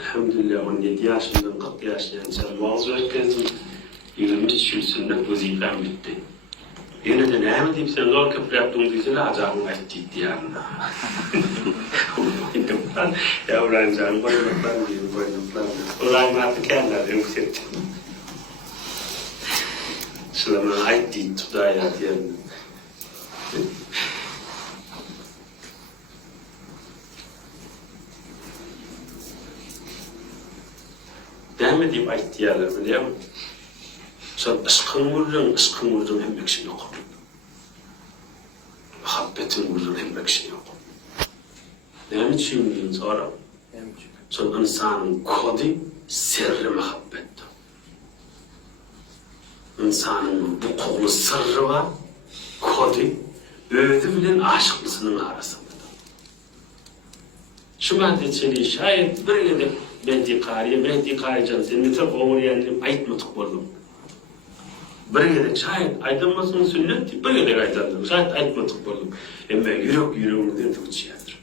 Elhamdülillah 17 yaşından 40 yaşlarınca vaaz verkezdim. 23 yıl sünnet vazifem bitti. Yine de ne deyip sen zor köprü yaptığını diyse acabım ettiydi yani. Yavrum canım boynuklar diyeyim boynuklar. Ulan artık kendileri yükselttim. Şılama ait değil tutaya diyelim. Devam deyip ait diyorlar biliyor musun? Sen ıskın vururun hem ekşin yok. Muhabbetin vururun hem ekşin yok. Ne için diyeyim sonra? Sen insanın kodu sırrı muhabbettir. İnsanın bu kolu sırrı var, kodu öğüdü bilen aşıklısının arasındadır. Şu madde çeliği şayet bir edip Mehdi Kari'ye canım sen ne çok oğurlayandım ayıtmadık oldum. Bir edip şayet aydınmasının sünneti bir edip aydınladım. Şayet ayıtmadık oldum. Ama yüreğimden tükçüyedir.